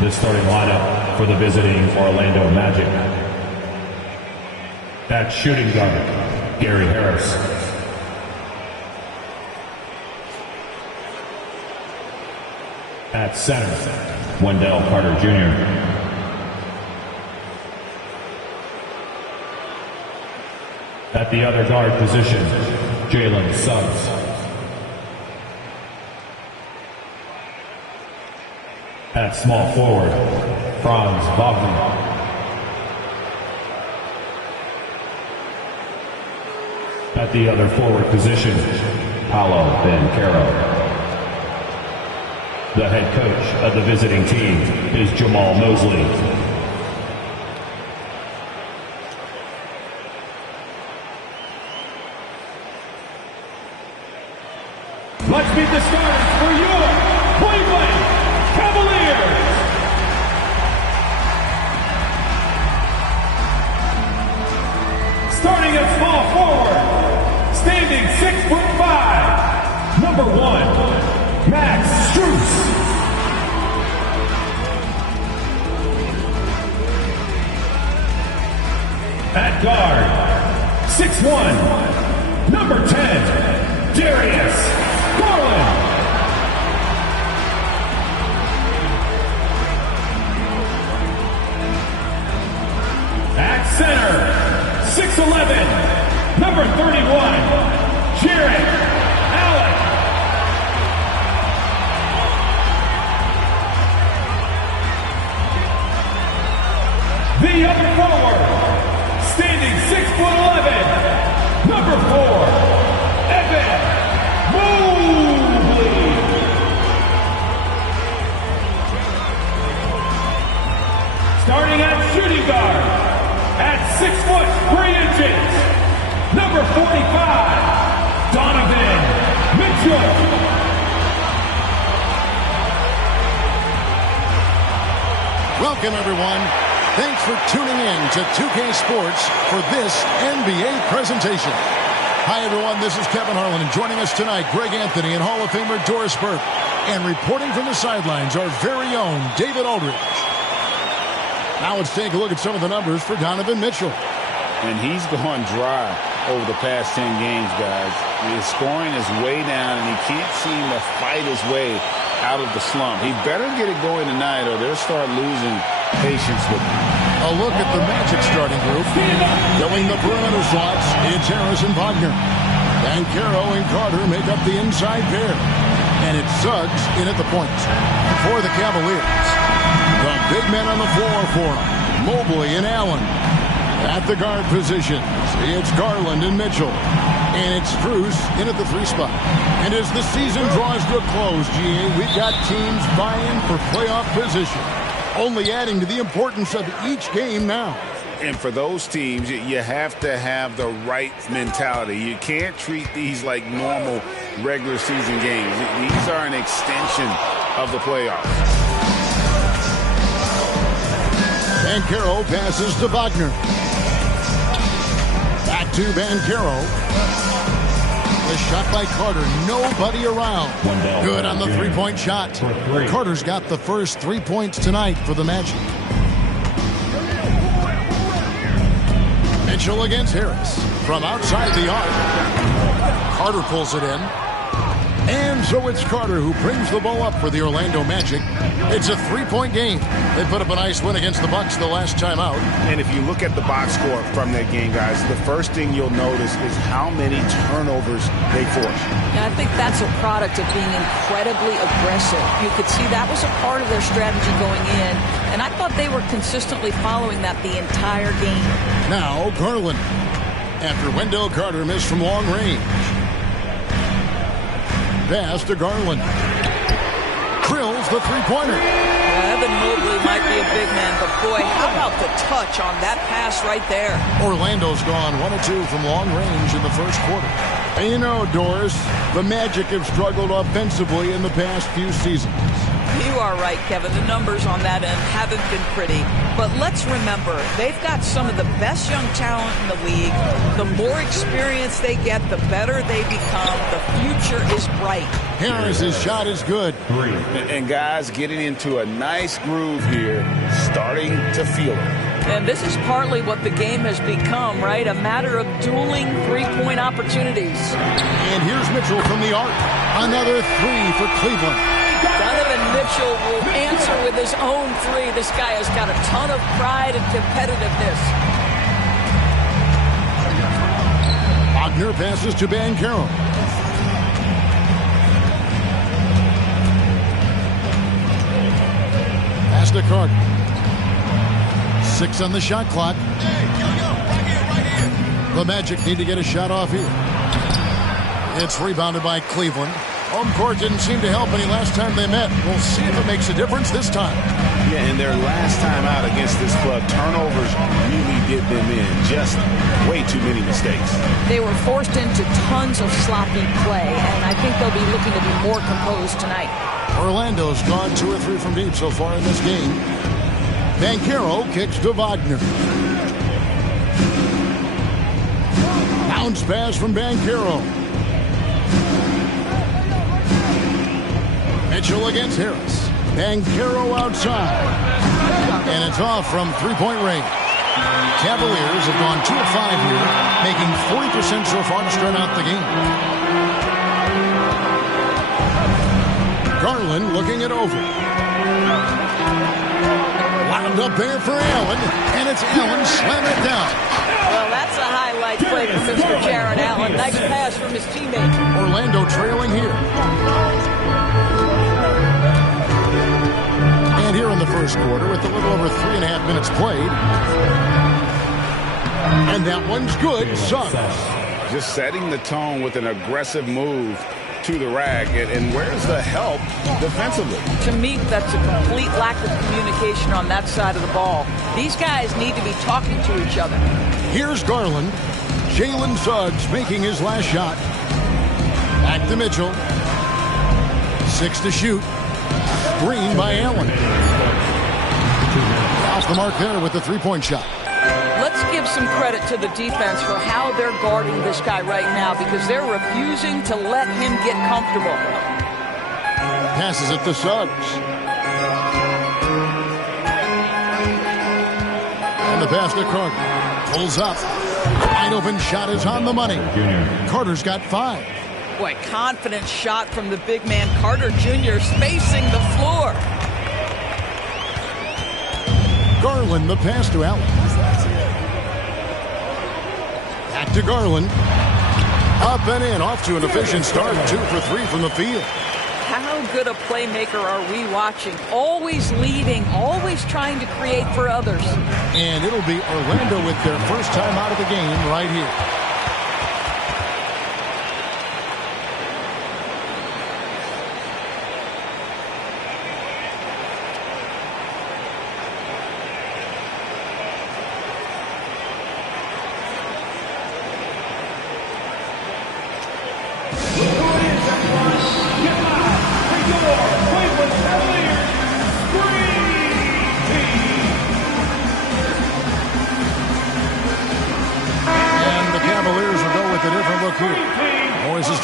The starting lineup for the visiting Orlando Magic. At shooting guard, Gary Harris. At center, Wendell Carter Jr. At the other guard position, Jalen Suggs. At small forward, Franz Wagner. At the other forward position, Paolo Banchero. The head coach of the visiting team is Jamal Mosley. Let's meet the starters for your Cleveland Cavaliers. Starting at small forward, standing 6'5", number 1, Max Strus. At guard, 6'1", number 10, Darius Garland. At center, 6'11", number 31, Jarrett Allen. The other forward, standing 6'11", number 4, Evan Mobley. Starting at shooting guard, at 6'3", number 45, Donovan Mitchell. Welcome, everyone. Thanks for tuning in to 2K Sports for this NBA presentation. Hi, everyone. This is Kevin Harlan, and joining us tonight, Greg Anthony and Hall of Famer Doris Burke. And reporting from the sidelines, our very own David Aldridge. Now let's take a look at some of the numbers for Donovan Mitchell. And he's gone dry over the past 10 games, guys. His scoring is way down, and he can't seem to fight his way out of the slump. He better get it going tonight, or they'll start losing patience with him. A look at the Magic starting group. Filling the perimeter slots, it's Harris and Wagner. Banchero and Carter make up the inside pair. And it's Suggs in at the point. For the Cavaliers, the big men on the floor for them, Mobley and Allen. At the guard positions, it's Garland and Mitchell. And it's Strus in at the 3 spot. And as the season draws to a close, GA, we've got teams vying for playoff position, only adding to the importance of each game now. And for those teams, you have to have the right mentality. You can't treat these like normal regular season games. These are an extension of the playoffs. Banchero passes to Wagner. Back to Banchero. The shot by Carter. Nobody around. Good on the three-point shot. Carter's got the first 3 points tonight for the Magic. Mitchell against Harris. From outside the arc. Carter pulls it in. And so it's Carter who brings the ball up for the Orlando Magic. It's a 3-point game. They put up a nice win against the Bucks the last time out. And if you look at the box score from that game, guys, the first thing you'll notice is how many turnovers they forced. Yeah, I think that's a product of being incredibly aggressive. You could see that was a part of their strategy going in, and I thought they were consistently following that the entire game. Now, Garland. After Wendell Carter missed from long range. Pass to Garland. Drills the three-pointer. Evan Mobley might be a big man, but boy, how about the touch on that pass right there? Orlando's gone 1 of 2 from long range in the first quarter. And you know, Doris, the Magic have struggled offensively in the past few seasons. You are right, Kevin. The numbers on that end haven't been pretty. But let's remember, they've got some of the best young talent in the league. The more experience they get, the better they become. The future is bright. Harris's shot is good. 3. And guys getting into a nice groove here, starting to feel it. And this is partly what the game has become, right? A matter of dueling three-point opportunities. And here's Mitchell from the arc. Another 3 for Cleveland. Donovan Mitchell will answer with his own 3. This guy has got a ton of pride and competitiveness. Wagner passes to Banchero. Pass to Carter. 6 on the shot clock. The Magic need to get a shot off here. It's rebounded by Cleveland. Home court didn't seem to help any last time they met. We'll see if it makes a difference this time. Yeah, and their last time out against this club, turnovers really did them in. Just way too many mistakes. They were forced into tons of sloppy play, and I think they'll be looking to be more composed tonight. Orlando's gone 2 or 3 from deep so far in this game. Banchero kicks to Wagner. Bounce pass from Banchero. Mitchell against Harris. Banchero outside. And it's off from three-point range. Cavaliers have gone 2 of 5 here, making 40% so far to start out the game. Garland looking it over. Wound up there for Allen, and it's Allen slamming it down. Well, that's a highlight play for Mr. Jared Allen. Nice pass from his teammate. Orlando trailing here. And here in the first quarter with a little over 3.5 minutes played. And that one's good. Suggs. Just setting the tone with an aggressive move to the rack. And where's the help defensively? To me, that's a complete lack of communication on that side of the ball. These guys need to be talking to each other. Here's Garland. Jalen Suggs making his last shot. Back to Mitchell. 6 to shoot. Screen by Allen. Off the mark there with the three-point shot. Let's give some credit to the defense for how they're guarding this guy right now, because they're refusing to let him get comfortable. Passes it to Suggs. And the pass to Carter. Pulls up. Wide open shot is on the money. Carter's got 5. Boy, confident shot from the big man, Carter Jr., spacing the floor. Garland, the pass to Allen. Back to Garland. Up and in, off to an efficient start. 2 for 3 from the field. How good a playmaker are we watching? Always leading, always trying to create for others. And it'll be Orlando with their first time out of the game right here.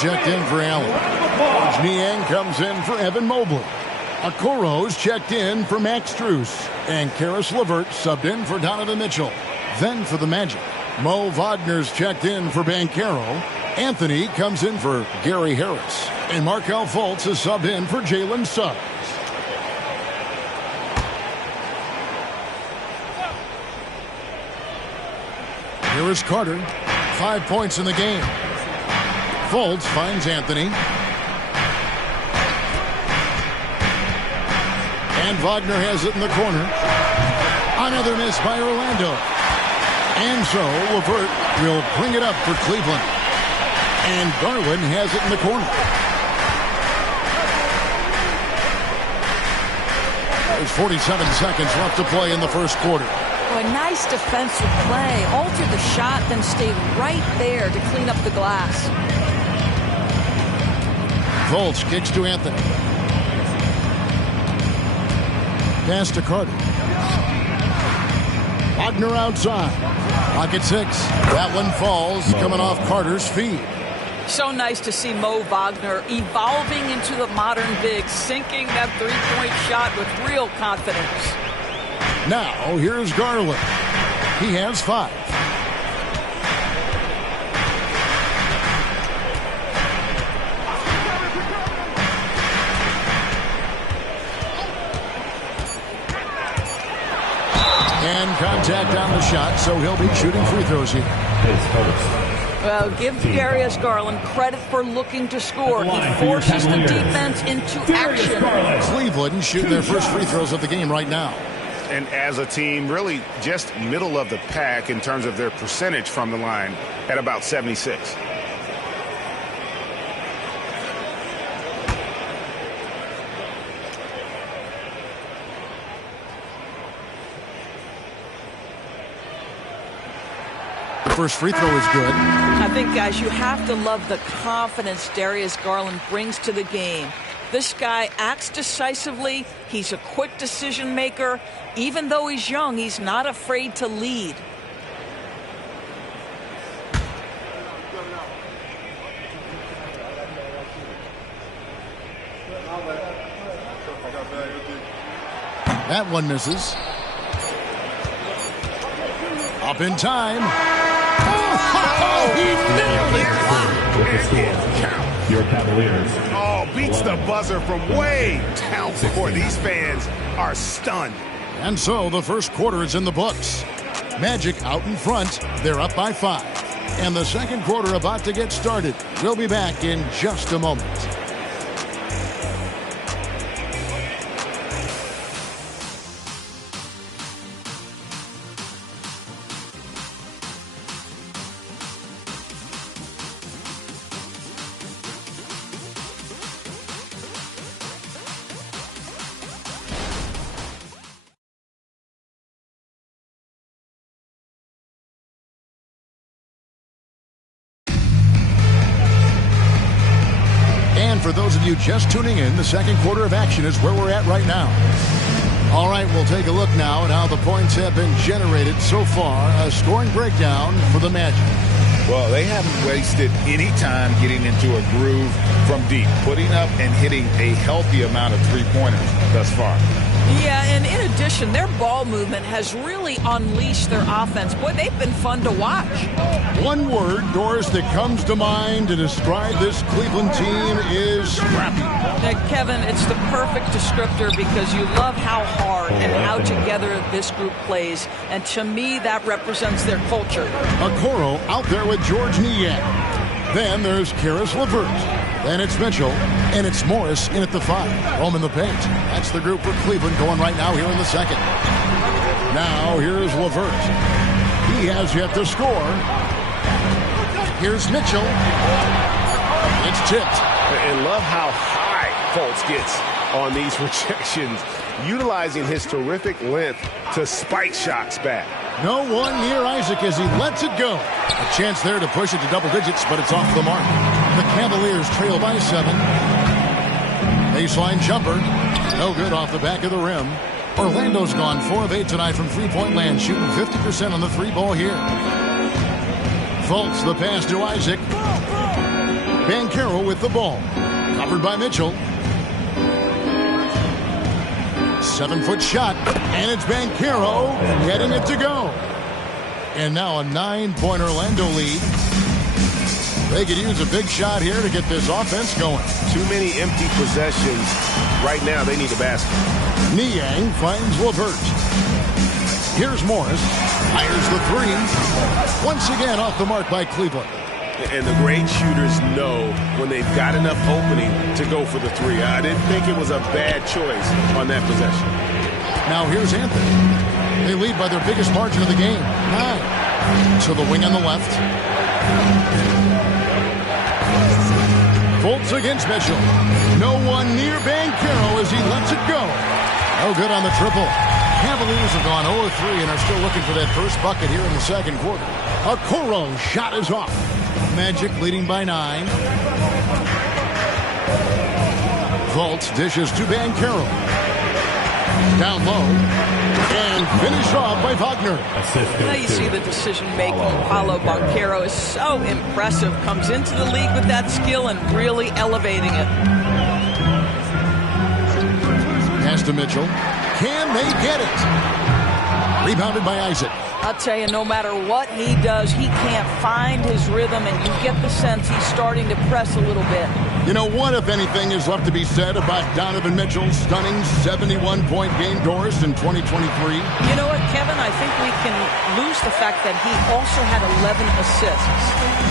Checked in for Allen. Niang comes in for Evan Mobley. Okoro's checked in for Max Strus. And Karis LeVert subbed in for Donovan Mitchell. Then for the Magic, Mo Wagner's checked in for Banchero. Anthony comes in for Gary Harris. And Markelle Fultz is subbed in for Jalen Suggs. Here is Carter. 5 points in the game. Fultz finds Anthony. And Wagner has it in the corner. Another miss by Orlando. And so LeVert will bring it up for Cleveland. And Garland has it in the corner. There's 47 seconds left to play in the first quarter. Oh, a nice defensive play. Alter the shot, then stay right there to clean up the glass. Fultz kicks to Anthony. Pass to Carter. Wagner outside. Pocket 6. That one falls, coming off Carter's feed. So nice to see Mo Wagner evolving into the modern big, sinking that three-point shot with real confidence. Now, here's Garland. He has 5. And contact on the shot, so he'll be shooting free throws here. His first. Well, give Darius Garland credit for looking to score. He forces the defense into action. Cleveland shooting their first free throws of the game right now. And as a team, really just middle of the pack in terms of their percentage from the line at about 76. First free throw is good. I think, guys, you have to love the confidence Darius Garland brings to the game. This guy acts decisively. He's a quick decision maker. Even though he's young, he's not afraid to lead. That one misses. Up in time. With the score, your Cavaliers. Oh, beats the buzzer from way down court. These fans are stunned. And so the first quarter is in the books. Magic out in front. They're up by 5. And the second quarter about to get started. We'll be back in just a moment. For those of you just tuning in, the second quarter of action is where we're at right now. All right, we'll take a look now at how the points have been generated so far. A scoring breakdown for the Magic. Well, they haven't wasted any time getting into a groove from deep, putting up and hitting a healthy amount of three-pointers thus far. Yeah, and in addition, their ball movement has really unleashed their offense. Boy, they've been fun to watch. One word, Doris, that comes to mind to describe this Cleveland team is scrappy. Kevin, it's the perfect descriptor because you love how hard and how together this group plays. And to me, that represents their culture. Okoro out there with George Niang. Then there's Karis LeVert. Then it's Mitchell, and it's Morris in at the 5. Home in the paint. That's the group for Cleveland going right now here in the second. Now here's LeVert. He has yet to score. Here's Mitchell. It's tipped. And love how high Fultz gets on these rejections, utilizing his terrific length to spike shots back. No one near Isaac as he lets it go. A chance there to push it to double digits, but it's off the mark. The Cavaliers trail by 7. Baseline jumper. No good off the back of the rim. Orlando's gone 4 of 8 tonight from three-point land, shooting 50% on the 3-ball here. Fultz, the pass to Isaac. Banchero with the ball. Covered by Mitchell. 7-foot shot, and it's Banchero getting it to go. And now a 9-point Orlando lead. They could use a big shot here to get this offense going. Too many empty possessions. Right now, they need a basket. Niang finds LeVert. Here's Morris. Fires the 3. Once again off the mark by Cleveland. And the great shooters know when they've got enough opening to go for the 3. I didn't think it was a bad choice on that possession. Now here's Anthony. They lead by their biggest margin of the game, 9. To the wing on the left. Fultz against Mitchell. No one near Banchero as he lets it go. No good on the triple. Cavaliers have gone 0-3 and are still looking for that first bucket here in the second quarter. Okoro shot is off. Magic leading by 9. Fultz dishes to Banchero. Down low. And finished off by Wagner. Now you see the decision-making. Paolo Banchero is so impressive. Comes into the league with that skill and really elevating it. Pass to Mitchell. Can they get it? Rebounded by Isaac. I'll tell you, no matter what he does, he can't find his rhythm, and you get the sense he's starting to press a little bit. You know, what, if anything, is left to be said about Donovan Mitchell's stunning 71-point game, Doris, in 2023? You know what, Kevin? I think we can lose the fact that he also had 11 assists.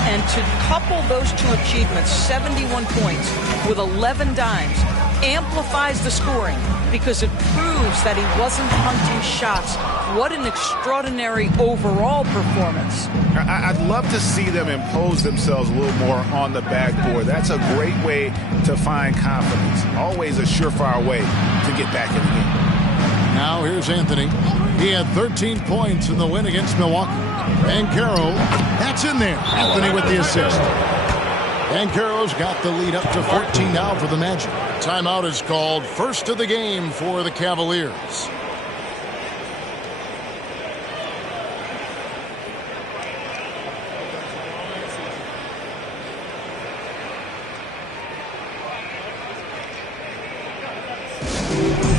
And to couple those two achievements, 71 points with 11 dimes, amplifies the scoring because it proves that he wasn't hunting shots. What an extraordinary overall performance. I'd love to see them impose themselves a little more on the backboard. That's a great way to find confidence. Always a surefire way to get back in the game. Now here's Anthony. He had 13 points in the win against Milwaukee. Banchero, that's in there. Anthony with the assist. Banchero's got the lead up to 14 now for the Magic. Timeout is called. First of the game for the Cavaliers.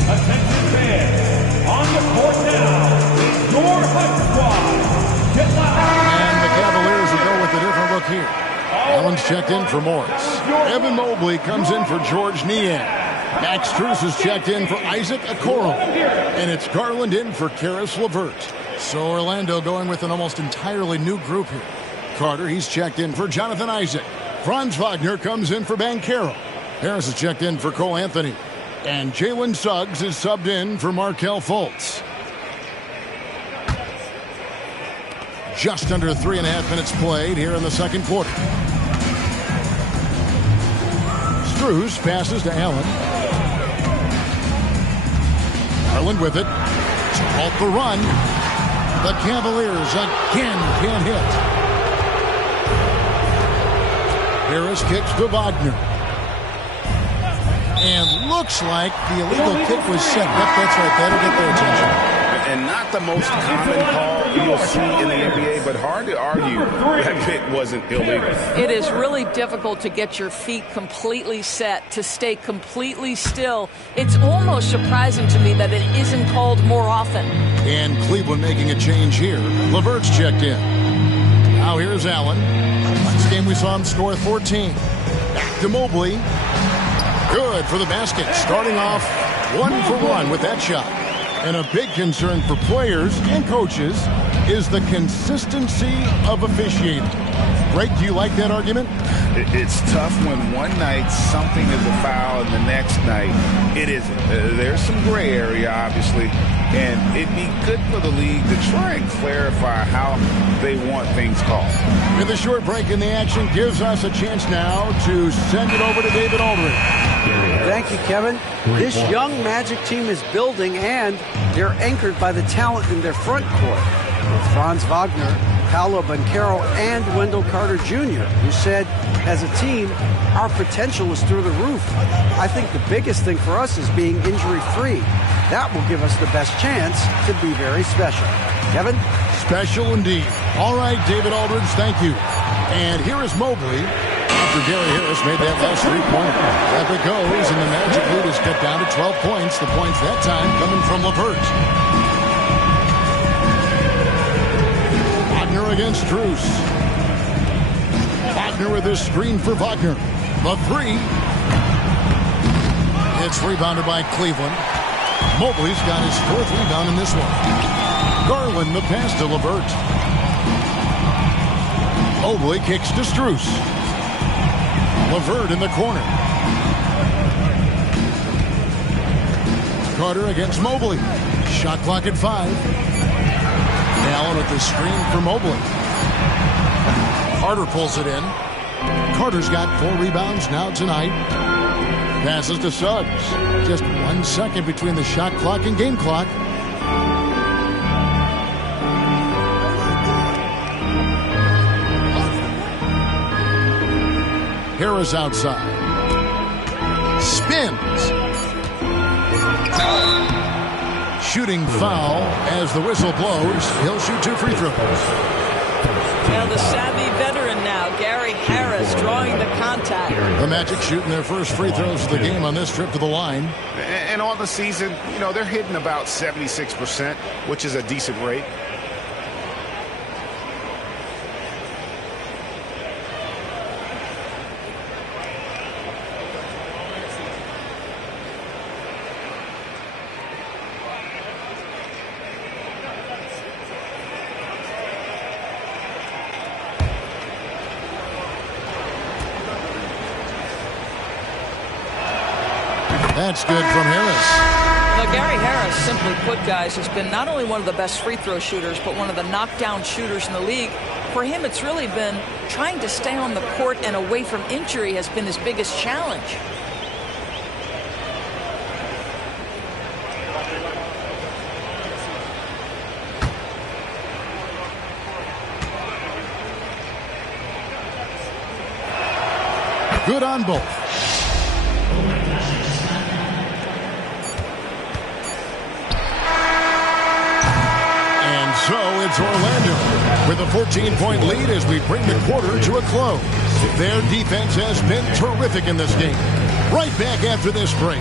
Attention fans, on the court now is your HUD squad. Get live. And the Cavaliers will go with a different look here. Allen's checked in for Morris. Evan Mobley comes in for George Niang. Max Strus is checked in for Isaac Okoro. And it's Garland in for Karis LeVert. So Orlando going with an almost entirely new group here. Carter, he's checked in for Jonathan Isaac. Franz Wagner comes in for Banchero. Harris is checked in for Cole Anthony. And Jalen Suggs is subbed in for Markelle Fultz. Just under 3.5 minutes played here in the second quarter. Strus passes to Allen. Garland with it. Off the run. The Cavaliers again can't hit. Harris kicks to Wagner. And looks like the illegal kick was set. Yep, that's right. That'll get their attention. And not the most common call you'll see in the NBA, but hard to argue that kick wasn't illegal. It is really difficult to get your feet completely set, to stay completely still. It's almost surprising to me that it isn't called more often. And Cleveland making a change here. LeVert's checked in. Now here's Allen. Last game we saw him score 14. Back to Mobley. Good for the basket. Starting off 1-for-1 with that shot. And a big concern for players and coaches is the consistency of officiating. Greg, do you like that argument? It's tough when one night something is a foul and the next night it isn't. There's some gray area, obviously, and it'd be good for the league to try and clarify how they want things called. With a short break in the action gives us a chance now to send it over to David Aldridge. Thank you, Kevin. This young Magic team is building, and they're anchored by the talent in their front court. With Franz Wagner, Paolo Banchero, and Wendell Carter Jr., who said, as a team, our potential is through the roof. I think the biggest thing for us is being injury-free. That will give us the best chance to be very special. Kevin? Special indeed. All right, David Aldridge, thank you. And here is Mobley. After Gary Harris made that last three-pointer. Up it goes, and the Magic lead is cut down to 12 points. The points that time coming from LeVert. Wagner against Strus. Wagner with his screen for Wagner. The three. It's rebounded by Cleveland. Mobley's got his fourth rebound in this one. Garland the pass to LeVert. Mobley kicks to Strus. LeVert in the corner. Carter against Mobley. Shot clock at 5. Allen with the screen for Mobley. Carter pulls it in. Carter's got 4 rebounds now tonight. Passes to Suggs. Just 1 second between the shot clock and game clock. Harris outside. Spins. shooting foul as the whistle blows. He'll shoot 2 free throws. Now the savvy veteran now, Gary Harris, drawing the contact. The Magic shooting their first free throws of the game on this trip to the line. And on the season, you know, they're hitting about 76%, which is a decent rate. That's good from Harris. Now, Gary Harris, simply put, guys, has been not only one of the best free throw shooters, but one of the knockdown shooters in the league. For him, it's really been trying to stay on the court and away from injury has been his biggest challenge. Good on both. So it's Orlando with a 14-point lead as we bring the quarter to a close. Their defense has been terrific in this game. Right back after this break.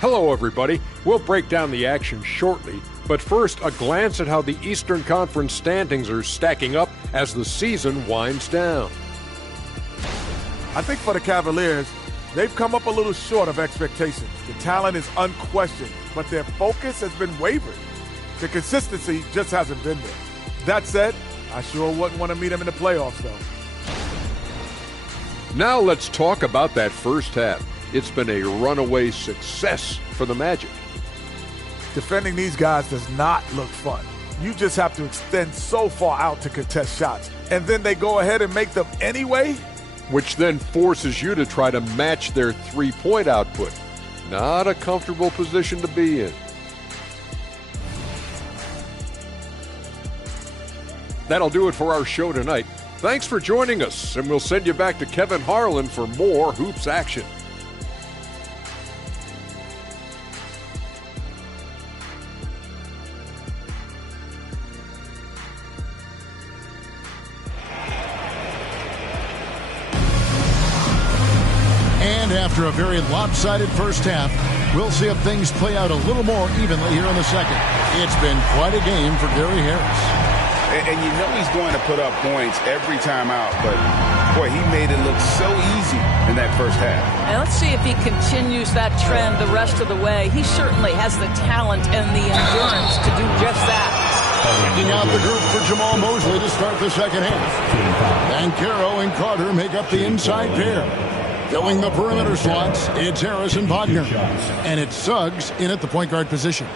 Hello, everybody. We'll break down the action shortly, but first, a glance at how the Eastern Conference standings are stacking up as the season winds down. I think for the Cavaliers, they've come up a little short of expectations. The talent is unquestioned, but their focus has been wavering. The consistency just hasn't been there. That said, I sure wouldn't want to meet them in the playoffs, though. Now let's talk about that first half. It's been a runaway success for the Magic. Defending these guys does not look fun. You just have to extend so far out to contest shots, and then they go ahead and make them anyway? Which then forces you to try to match their three-point output. Not a comfortable position to be in. That'll do it for our show tonight. Thanks for joining us, and we'll send you back to Kevin Harlan for more hoops action. After a very lopsided first half, we'll see if things play out a little more evenly here in the second. It's been quite a game for Gary Harris. And you know he's going to put up points every time out, but boy, he made it look so easy in that first half. And let's see if he continues that trend the rest of the way. He certainly has the talent and the endurance to do just that. Checking out the group for Jamal Mosley to start the second half. Banchero and Carter make up the inside pair. Filling the perimeter slots, it's Harris and Wagner. And it's Suggs in at the point guard position.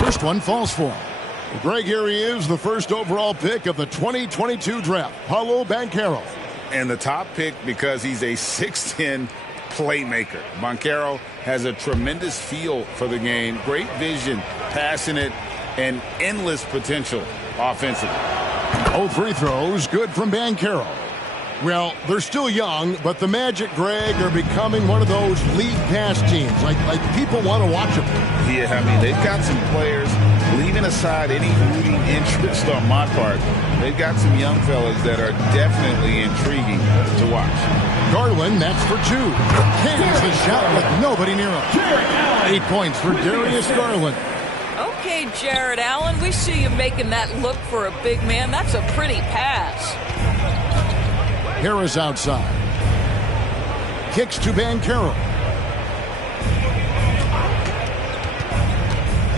First one falls for him. Greg, here he is, the first overall pick of the 2022 draft, Paolo Banchero. And the top pick because he's a 6'10 playmaker. Banchero has a tremendous feel for the game, great vision, passing it, and endless potential offensively. Both free throws good from Banchero. Well, they're still young, but the Magic, Greg, are becoming one of those league pass teams. Like people want to watch them. Yeah, I mean, they've got some players, leaving aside any rooting interest on my part, they've got some young fellas that are definitely intriguing to watch. Garland, that's for two. Hits the shot with nobody near him. 8 points for Darius Garland. Okay, Jared Allen, we see you making that look for a big man. That's a pretty pass. Harris outside. Kicks to Banchero.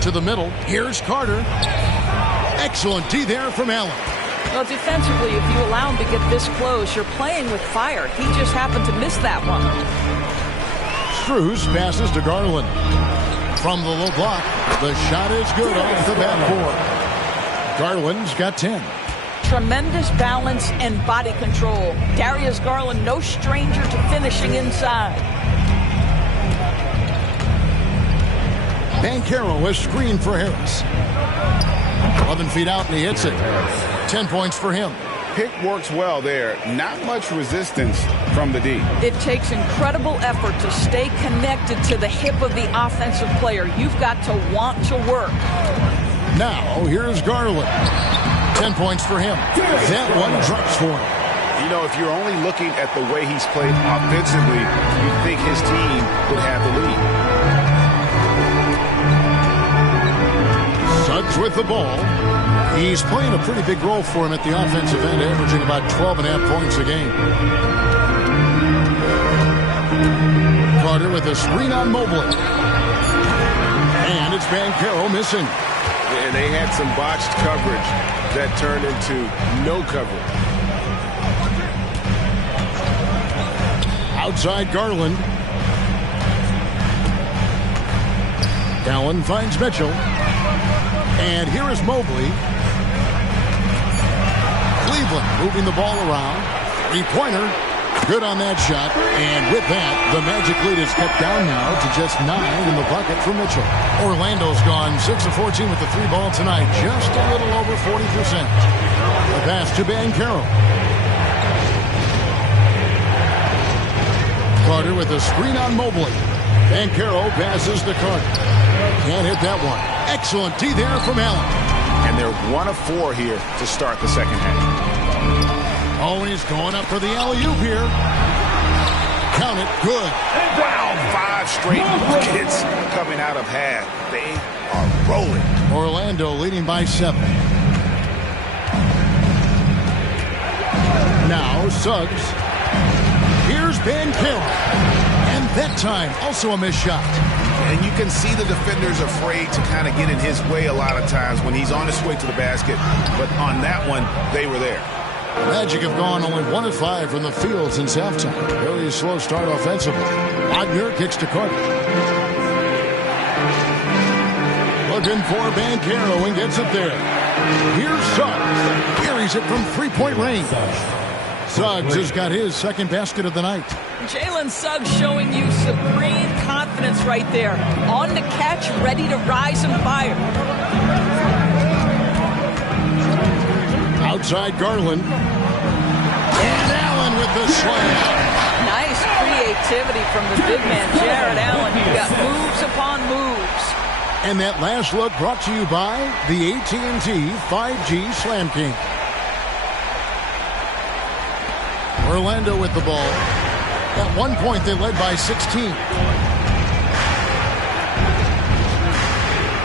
To the middle. Here's Carter. Excellent D there from Allen. Well, defensively, if you allow him to get this close, you're playing with fire. He just happened to miss that one. Strus passes to Garland. From the low block, the shot is good off the backboard. Garland's got 10. Tremendous balance and body control. Darius Garland, no stranger to finishing inside. Banchero is screened for Harris. 11 feet out and he hits it. 10 points for him. Pick works well there. Not much resistance from the D. It takes incredible effort to stay connected to the hip of the offensive player. You've got to want to work. Now, here's Garland. 10 points for him. That one drops for him. You know, if you're only looking at the way he's played offensively, you'd think his team would have the lead. Suggs with the ball. He's playing a pretty big role for him at the offensive end, averaging about 12.5 points a game. Carter with a screen on Mobley. And it's Banchero missing. And they had some botched coverage that turned into no coverage. Outside Garland. Allen finds Mitchell. And here is Mobley. Cleveland moving the ball around. Three-pointer. Good on that shot. And with that, the Magic lead is cut down now to just 9 in the bucket for Mitchell. Orlando's gone 6 of 14 with the three ball tonight. Just a little over 40%. The pass to Banchero. Carter with a screen on Mobley. Banchero passes to Carter. Can't hit that one. Excellent D there from Allen. And they're 1 of 4 here to start the second half. Oh, and he's going up for the alley-oop here. Count it. Good. Wow, 5 straight buckets coming out of half. They are rolling. Orlando leading by 7. Now Suggs. Here's Banchero. And that time, also a missed shot. And you can see the defenders afraid to kind of get in his way a lot of times when he's on his way to the basket. But on that one, they were there. Magic have gone only 1 of 5 from the field since halftime. Very slow start offensively. Wagner kicks to Carter. Looking for Banchero and gets it there. Here's Suggs. Carries it from three-point range. Suggs has got his second basket of the night. Jalen Suggs showing you supreme confidence right there. On the catch, ready to rise and fire. Outside Garland. And Allen with the slam. Nice creativity from the big man, Jared Allen. You got moves upon moves. And that last look brought to you by the AT&T 5G Slam King. Orlando with the ball. At one point, they led by 16.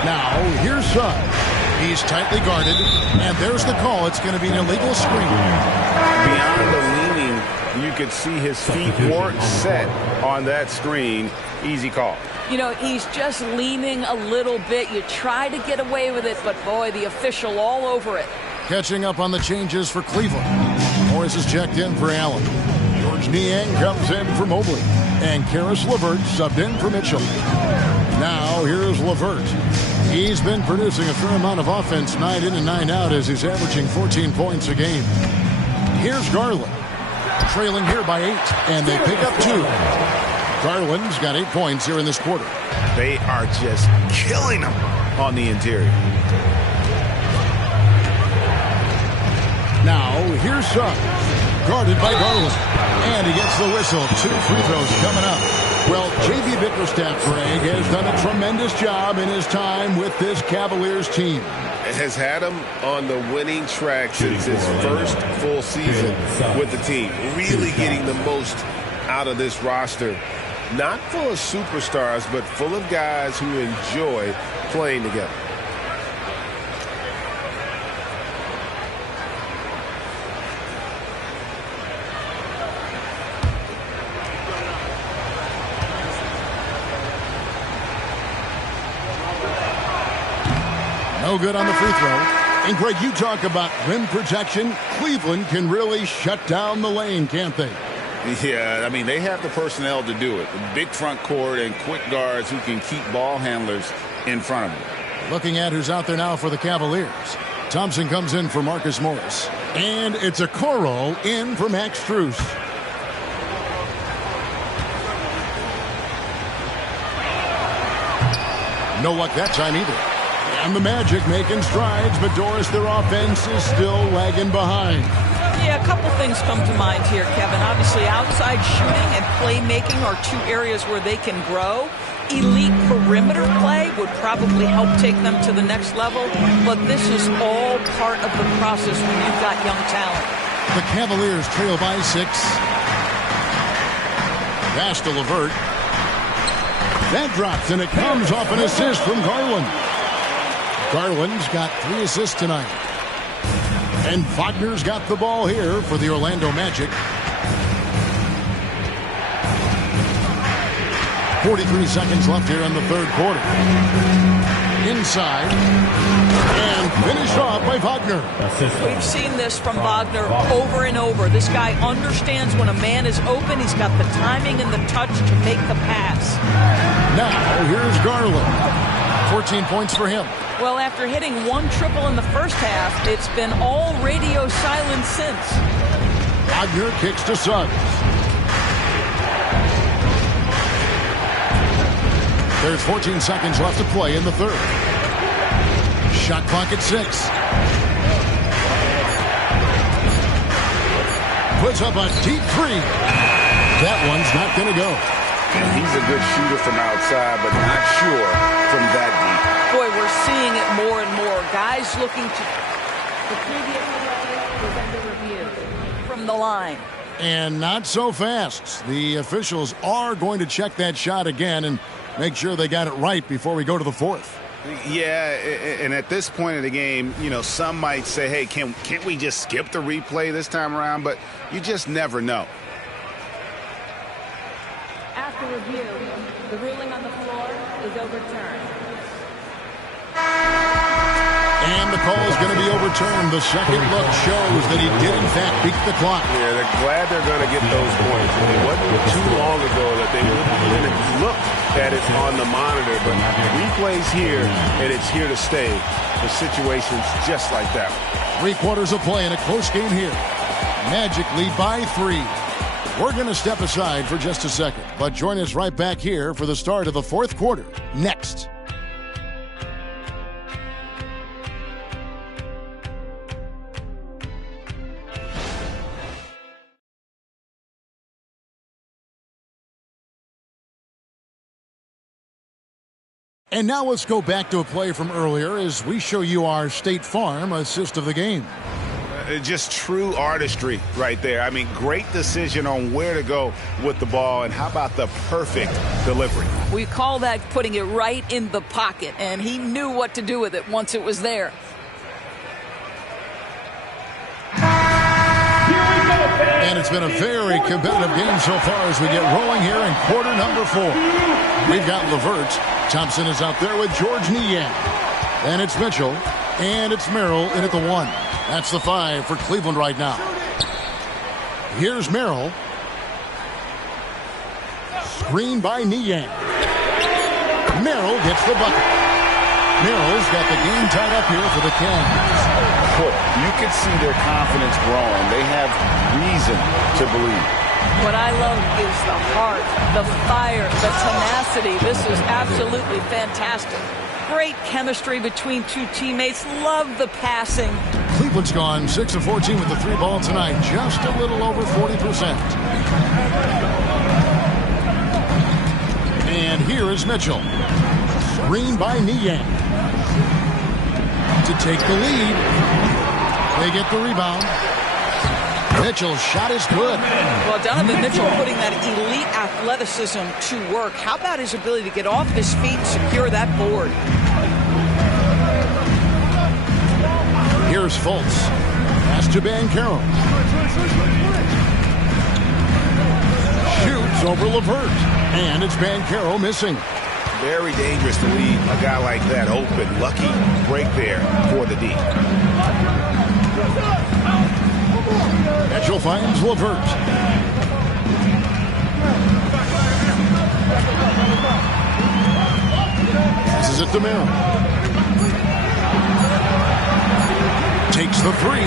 Now, here's Suggs. He's tightly guarded, and there's the call. It's going to be an illegal screen. Beyond the leaning, you could see his feet weren't set on that screen. Easy call. You know, he's just leaning a little bit. You try to get away with it, but boy, the official all over it. Catching up on the changes for Cleveland. Morris is checked in for Allen. George Niang comes in for Mobley. And Karis LeVert subbed in for Mitchell. Now here's LeVert. He's been producing a fair amount of offense 9 in and 9 out as he's averaging 14 points a game. Here's Garland. Trailing here by 8. And they pick up 2. Garland's got 8 points here in this quarter. They are just killing them on the interior. Now, here's Suggs, guarded by Garland. And he gets the whistle. 2 free throws coming up. Well, J.B. Bickerstaff, Greg, has done a tremendous job in his time with this Cavaliers team. It has had him on the winning track since his first full season with the team. Really getting the most out of this roster. Not full of superstars, but full of guys who enjoy playing together. No good on the free throw. And Greg, you talk about rim protection. Cleveland can really shut down the lane, can't they? Yeah, I mean, they have the personnel to do it. Big front court and quick guards who can keep ball handlers in front of them. Looking at who's out there now for the Cavaliers. Thompson comes in for Marcus Morris. And it's a Okoro in for Max Strus. No luck that time either. And the Magic making strides, but Doris, their offense is still lagging behind. Yeah, a couple things come to mind here, Kevin. Obviously, outside shooting and playmaking are two areas where they can grow. Elite perimeter play would probably help take them to the next level, but this is all part of the process when you've got young talent. The Cavaliers trail by 6. Pass to LeVert. That drops, and it comes off an assist from Garland. Garland's got 3 assists tonight. And Wagner's got the ball here for the Orlando Magic. 43 seconds left here in the third quarter. Inside. And finished off by Wagner. We've seen this from Wagner over and over. This guy understands when a man is open. He's got the timing and the touch to make the pass. Now, here's Garland. 14 points for him. Well, after hitting 1 triple in the first half, it's been all radio silence since. Wagner kicks to Suggs. There's 14 seconds left to play in the third. Shot clock at 6. Puts up a deep 3. That one's not going to go. And he's a good shooter from outside, but not sure from that deep. Boy, we're seeing it more and more. Guys looking to the previous play was under review from the line. And not so fast. The officials are going to check that shot again and make sure they got it right before we go to the fourth. Yeah, and at this point in the game, you know, some might say, hey, can't we just skip the replay this time around? But you just never know. After review, the ruling on the floor is overturned. And the call is going to be overturned. The second look shows that he did, in fact, beat the clock. Yeah, they're glad they're going to get those points. It wasn't too long ago that they wouldn't have looked at it on the monitor, but replays here, and it's here to stay for situations just like that. 3 quarters of play in a close game here. Magic lead by 3. We're going to step aside for just a second, but join us right back here for the start of the fourth quarter next. And now let's go back to a play from earlier as we show you our State Farm assist of the game. Just true artistry right there. I mean, great decision on where to go with the ball, and how about the perfect delivery? We call that putting it right in the pocket, and he knew what to do with it once it was there. And it's been a very competitive game so far as we get rolling here in quarter number 4. We've got LeVert. Thompson is out there with George Niang. And it's Mitchell. And it's Merrill in at the 1. That's the 5 for Cleveland right now. Here's Merrill. Screen by Niang. Merrill gets the bucket. Merrill's got the game tied up here for the Cavs. You can see their confidence growing. They have reason to believe. What I love is the heart, the fire, the tenacity. This is absolutely fantastic. Great chemistry between two teammates. Love the passing. Cleveland's gone 6 of 14 with the 3 ball tonight. Just a little over 40%. And here is Mitchell. Screen by Niang. To take the lead. They get the rebound. Mitchell's shot is good. Well, Donovan Mitchell putting that elite athleticism to work. How about his ability to get off his feet and secure that board? Here's Fultz. Pass to Banchero. Shoots over LeVert. And it's Banchero missing. Very dangerous to leave a guy like that open. Lucky break there for the D. Mitchell finds LeVert. Passes it to Merrill. Takes the three.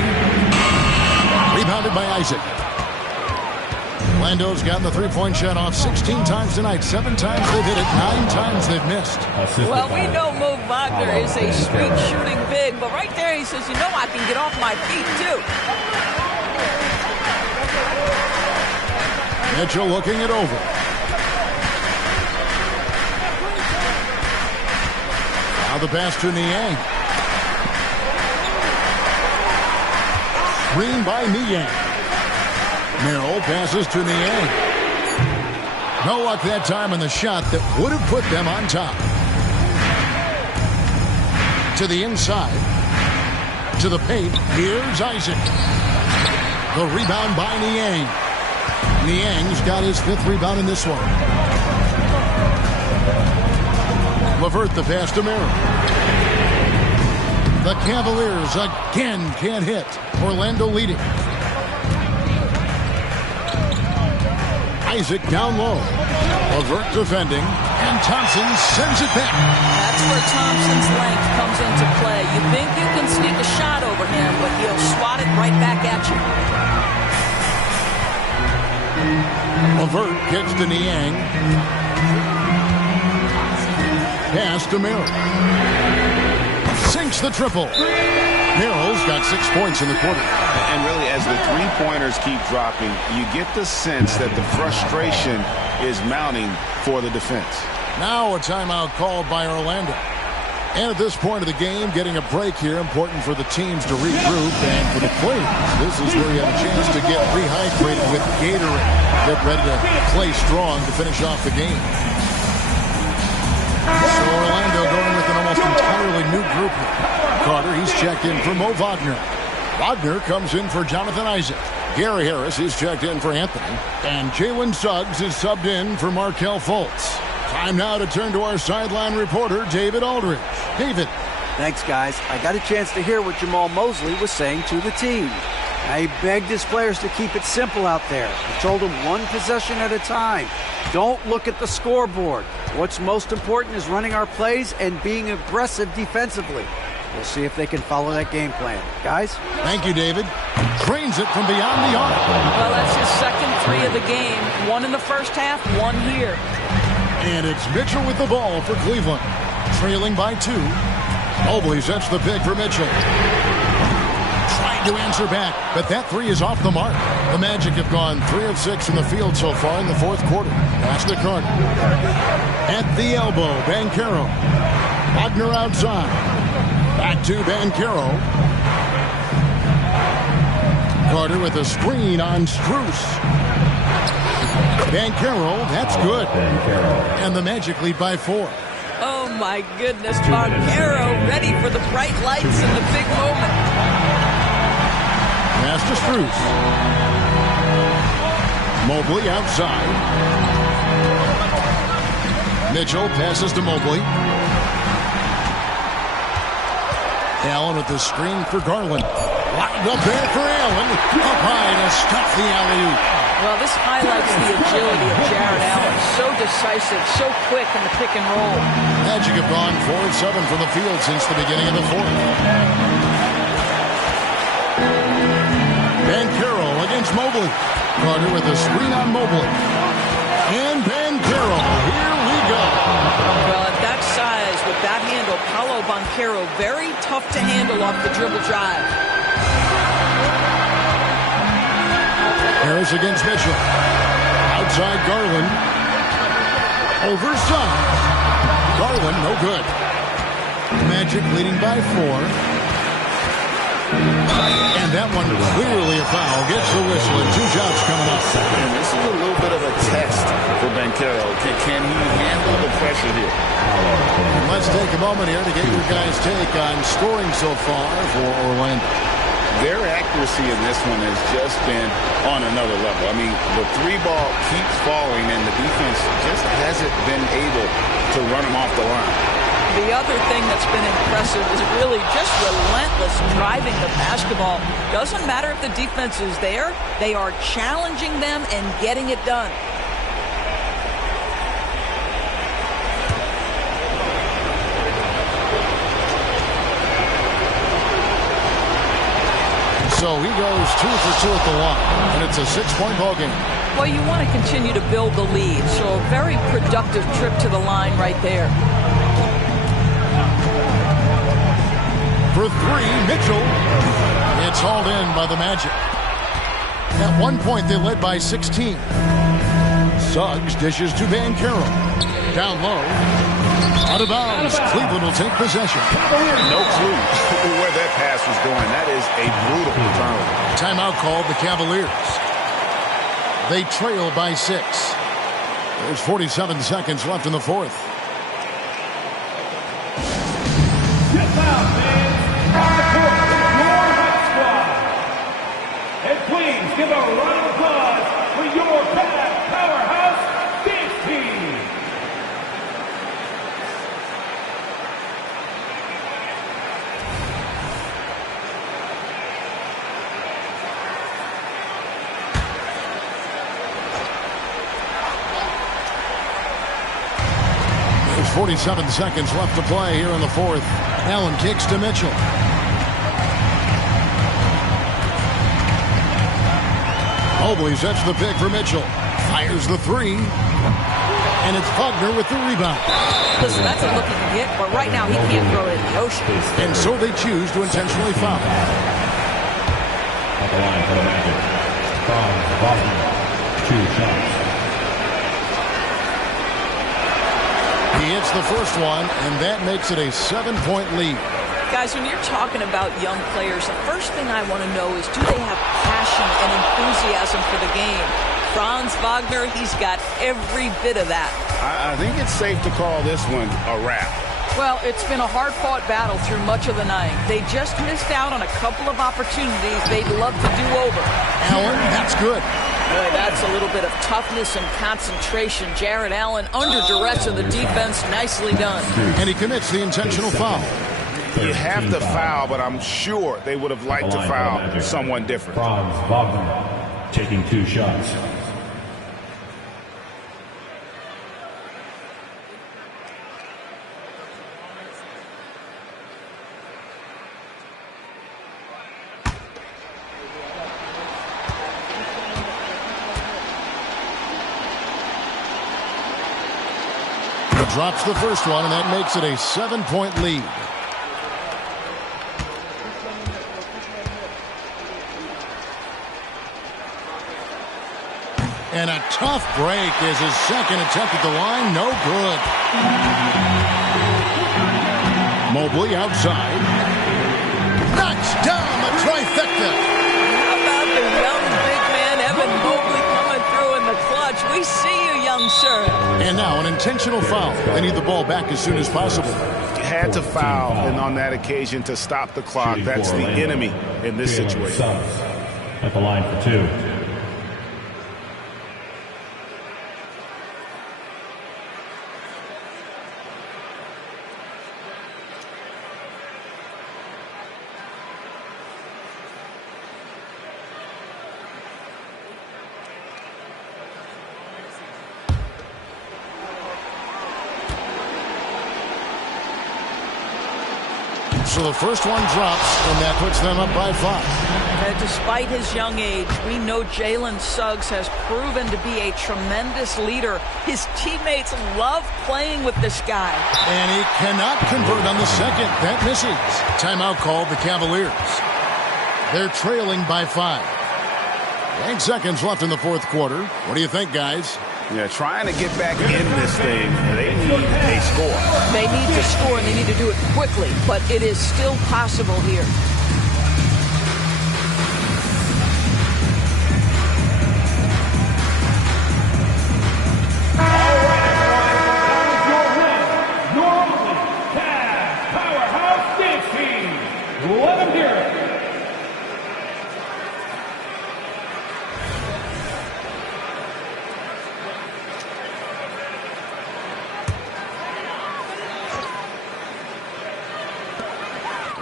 Rebounded by Isaac. Orlando's gotten the three-point shot off 16 times tonight. 7 times they've hit it, 9 times they've missed. Well, we know Mo Wagner is a street shooting big, but right there he says, you know, I can get off my feet too. Mitchell looking it over. Now the pass to Niang. Screen by Niang. Merrill passes to Niang. No luck that time on the shot that would have put them on top. To the inside. To the paint. Here's Isaac. The rebound by Niang. Niang's got his 5th rebound in this one. LeVert the pass to Merrill. The Cavaliers again can't hit. Orlando leading. Isaac down low. LeVert defending. And Thompson sends it back. That's where Thompson's length comes into play. You think you can sneak a shot over him, but he'll swat it right back at you. LeVert kicks to Niang. Pass to Merrill. Sinks the triple. Merrill's got 6 points in the quarter. And really, as the three-pointers keep dropping, you get the sense that the frustration is mounting for the defense. Now a timeout called by Orlando. And at this point of the game, getting a break here, important for the teams to regroup. And for the players, this is where you have a chance to get rehydrated with Gatorade. Get ready to play strong to finish off the game. So Orlando going with an almost entirely new group here. Carter, he's checked in for Mo Wagner. Wagner comes in for Jonathan Isaac. Gary Harris is checked in for Anthony. And Jalen Suggs is subbed in for Markelle Fultz. Time now to turn to our sideline reporter, David Aldridge. David. Thanks, guys. I got a chance to hear what Jamal Mosley was saying to the team. He begged his players to keep it simple out there. He told them one possession at a time. Don't look at the scoreboard. What's most important is running our plays and being aggressive defensively. We'll see if they can follow that game plan. Guys? Thank you, David. Trains it from beyond the arc. Well, that's his second 3 of the game. 1 in the first half, 1 here. And it's Mitchell with the ball for Cleveland. Trailing by 2. Mobley sets the pick for Mitchell. Trying to answer back, but that 3 is off the mark. The Magic have gone 3 of 6 from the field so far in the 4th quarter. Pass to Carter. At the elbow, Banchero. Wagner outside. Back to Banchero. Carter with a screen on Strus. Banchero, that's good. And the Magic lead by 4. Oh, my goodness. Banchero ready for the bright lights and the big moment. Pass to Strus. Mobley outside. Mitchell passes to Mobley. Allen with the screen for Garland. Lined up there for Allen. Up high to stop the alley-oop. Well, this highlights the agility of Jared Allen. So decisive, so quick in the pick and roll. Magic have gone 4 of 7 from the field since the beginning of the 4th. Banchero against Mobley. Carter with a screen on Mobley. And Banchero. Here we go. Well, at that size, with that handle, Paolo Banchero, very tough to handle off the dribble drive. Harris against Mitchell. Outside Garland. Over Suggs. Garland, no good. Magic leading by 4. And that one clearly a foul. Gets the whistle and 2 shots coming up. And this is a little bit of a test for Banchero. Can he handle the pressure here? And let's take a moment here to get your guys' take on scoring so far for Orlando. Their accuracy in this one has just been on another level. I mean, the 3 ball keeps falling, and the defense just hasn't been able to run them off the line. The other thing that's been impressive is really just relentless driving the basketball. Doesn't matter if the defense is there. They are challenging them and getting it done. So he goes 2 for 2 at the line, and it's a 6-point ball game. Well, you want to continue to build the lead, so a very productive trip to the line right there. For 3, Mitchell. It's hauled in by the Magic. At one point, they led by 16. Suggs dishes to Banchero. Down low. Out of bounds. Cleveland will take possession. No clue where that pass was going. That is a brutal turnover. Timeout called the Cavaliers. They trail by 6. There's 47 seconds left in the fourth. Get out, man. On the court, your Hut Squad. And please give a round of applause for your powerhouse dance team. There's 47 seconds left to play here in the fourth. Allen kicks to Mitchell. Mobley sets the pick for Mitchell. Fires the 3. And it's Wagner with the rebound. Listen, that's a look he can hit, but right now he can't throw it in the ocean. And so they choose to intentionally foul. At the line for the Magic, Franz Wagner, 2 shots. He hits the first one, and that makes it a 7-point lead. Guys, when you're talking about young players, the first thing I want to know is, do they have passion and enthusiasm for the game? Franz Wagner, he's got every bit of that. I think it's safe to call this one a wrap. Well, it's been a hard-fought battle through much of the night. They just missed out on a couple of opportunities they'd love to do over. Allen, that's good. Boy, that's a little bit of toughness and concentration. Jared Allen under duress of the defense. Nicely done. And he commits the intentional foul. You have to foul, but I'm sure they would have liked to foul someone different. Franz Wagner taking 2 shots. Drops the first one, and that makes it a 7-point lead. And a tough break is his second attempt at the line. No good. Mobley outside. Knocks down the trifecta. How about the young big man, Evan Mobley, coming through in the clutch? We see you, young sir. And now an intentional foul. They need the ball back as soon as possible. Had to foul, and on that occasion to stop the clock. That's the enemy in this situation. At the line for 2. So the first one drops, and that puts them up by 5. And despite his young age, we know Jalen Suggs has proven to be a tremendous leader. His teammates love playing with this guy. And he cannot convert on the second. That misses. Timeout called the Cavaliers. They're trailing by 5. 8 seconds left in the fourth quarter. What do you think, guys? Yeah, trying to get back in this thing, they need a score. They need to score, and they need to do it quickly, but it is still possible here. Powerhouse Dance Team. Let them hear it.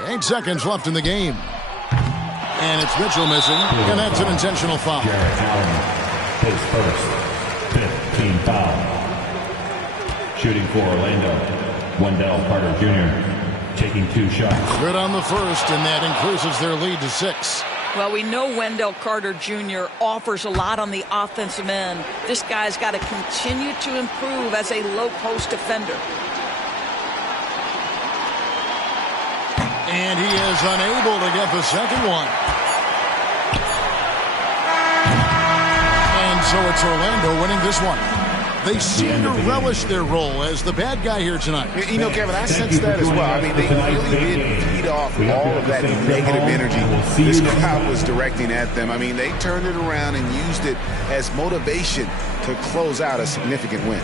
Eight seconds left in the game. And it's Mitchell missing, and that's an intentional foul. Jared Allen, his first, 5th team foul. Shooting for Orlando, Wendell Carter Jr. taking 2 shots. Good on the first, and that increases their lead to 6. Well, we know Wendell Carter Jr. offers a lot on the offensive end. This guy's got to continue to improve as a low post defender. And he is unable to get the second one. And so it's Orlando winning this one. They seem to relish their role as the bad guy here tonight. You know, Kevin, I sense that as well. I mean, they really did feed off all of that negative energy this crowd was directing at them. I mean, they turned it around and used it as motivation to close out a significant win.